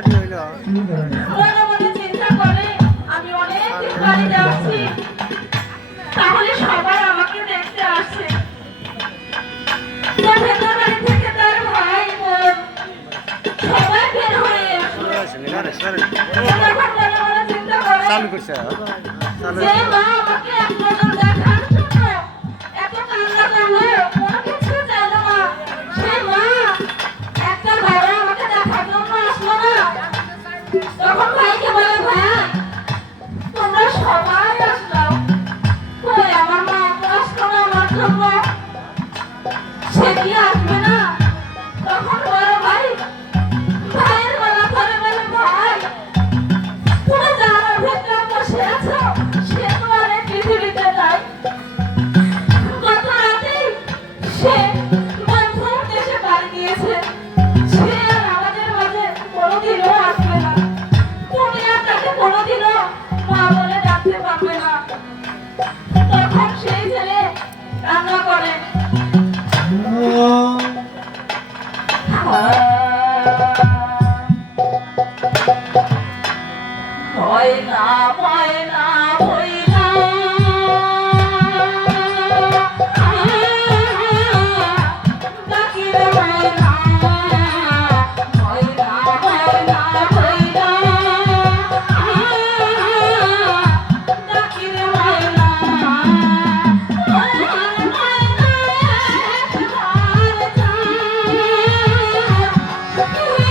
মনে মনে চিন্তা করে আমি অনেক বাড়ি যাচ্ছি, তাহলে সবাই আমাকে দেখতে আসছে। ভেতর বাড়ি থেকে তার ভাই বোন সবাই বের হয়ে আসলো। তখন মনে মনে চিন্তা করে যে মা আমাকে এক নজর দেখার জন্য এত কান্না করলো, কোনো কিছু জানো না, সে মা একটা ভাড়া আমাকে দেখার জন্য আসলো না। তখন ভাইকে বলে, ভাই তোমরা সবাই আসলাম, কই আমার মা তো আসলো না আমার জন্য, সে কি আসবে না? তখন বড় ভাই ভাইয়ের গলা ধরে বলে, ভাই তুমি জানার ভেতরে বসে আছো, সে তো আর এই পৃথিবীতে নাই। গত রাতেই সে বন্ধুর দেশে বাড়ি গিয়েছে, সে আর আমাদের মাঝে কোনোদিনও আসবে না। তুমি আর তাকে কোনোদিনও মা বলে ডাকতে পারবে না। তখন সেই ছেলে কান্না করে, ময়না ময়না ময়না ডাকিরে ময়না, ময়না ময়না ময়না ডাকিরে ময়না, ময়না ময়না একবার যা তুই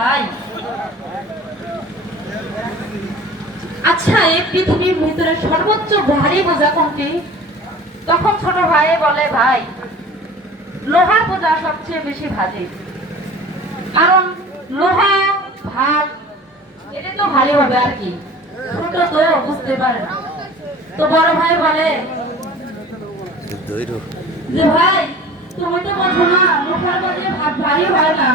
ভাই, আচ্ছা এই পৃথিবীর ভিতরে সর্বোচ্চ ভারী বোঝা কোনটি? তখন ছোট ভাই বলে, ভাই লোহার বোঝা সবচেয়ে বেশি ভারী, কারণ লোহা ভাত এটা তো ভারী হবে আর কি, ছোট তো বুঝতে পারে না। তো বড় ভাই বলে যে ভাই তুমি তো বোঝো না, লোহার বোঝে ভাত ভারী হয় না।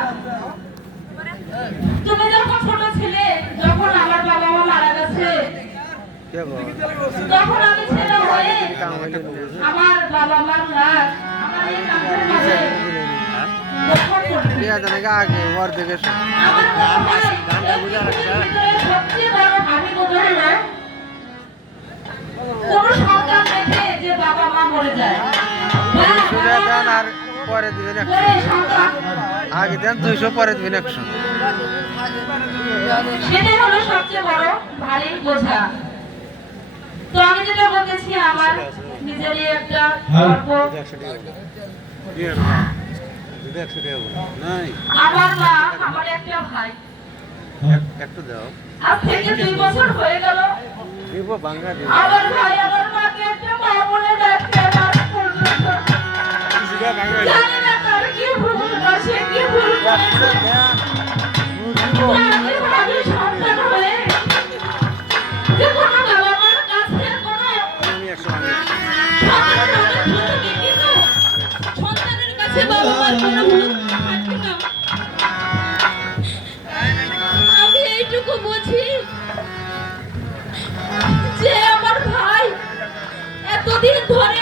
তুমি যখন ছোট ছিলে, যখন আমার বাবা মা মারা গেছে, তখন আমি ছেলে হয়ে আমার বাবা মার লাশ আমার এই কাঁধের মাঝে বহন করছি। আমার বড় ভাই সবচেয়ে বড় ভাবি বোঝা হলো কোন সন্তান দেখে যে বাবা মা মরে যায়, পরে দিবেন পরে সন্তান আগে দেন 200 পরে দিবেন 100। সেটাই হলো সবচেয়ে বড় ভারী বোঝা। তো আমি যেটা বলতেছি, আমার নিজেরই একটা গল্প। আমার মা, আমার একটা ভাই, একটু দাও আজ থেকে 2 বছর হয়ে গেল। দিব বাংলা দিব আমার ভাই আমার মাকে একটা মা বলে ডাকতে আজ পর্যন্ত। জানি না তার কি ভুল বা সে কি ভুল করেছে। আমি ভাবি সন্তান হয়ে যে কোনো বাবা মার কাছে কোনো সন্তানের ভুল থাকে, কিন্তু সন্তানের কাছে বাবা মার কোনো ভুল থাকে না। আমি এইটুকু বুঝি যে আমার ভাই এতদিন ধরে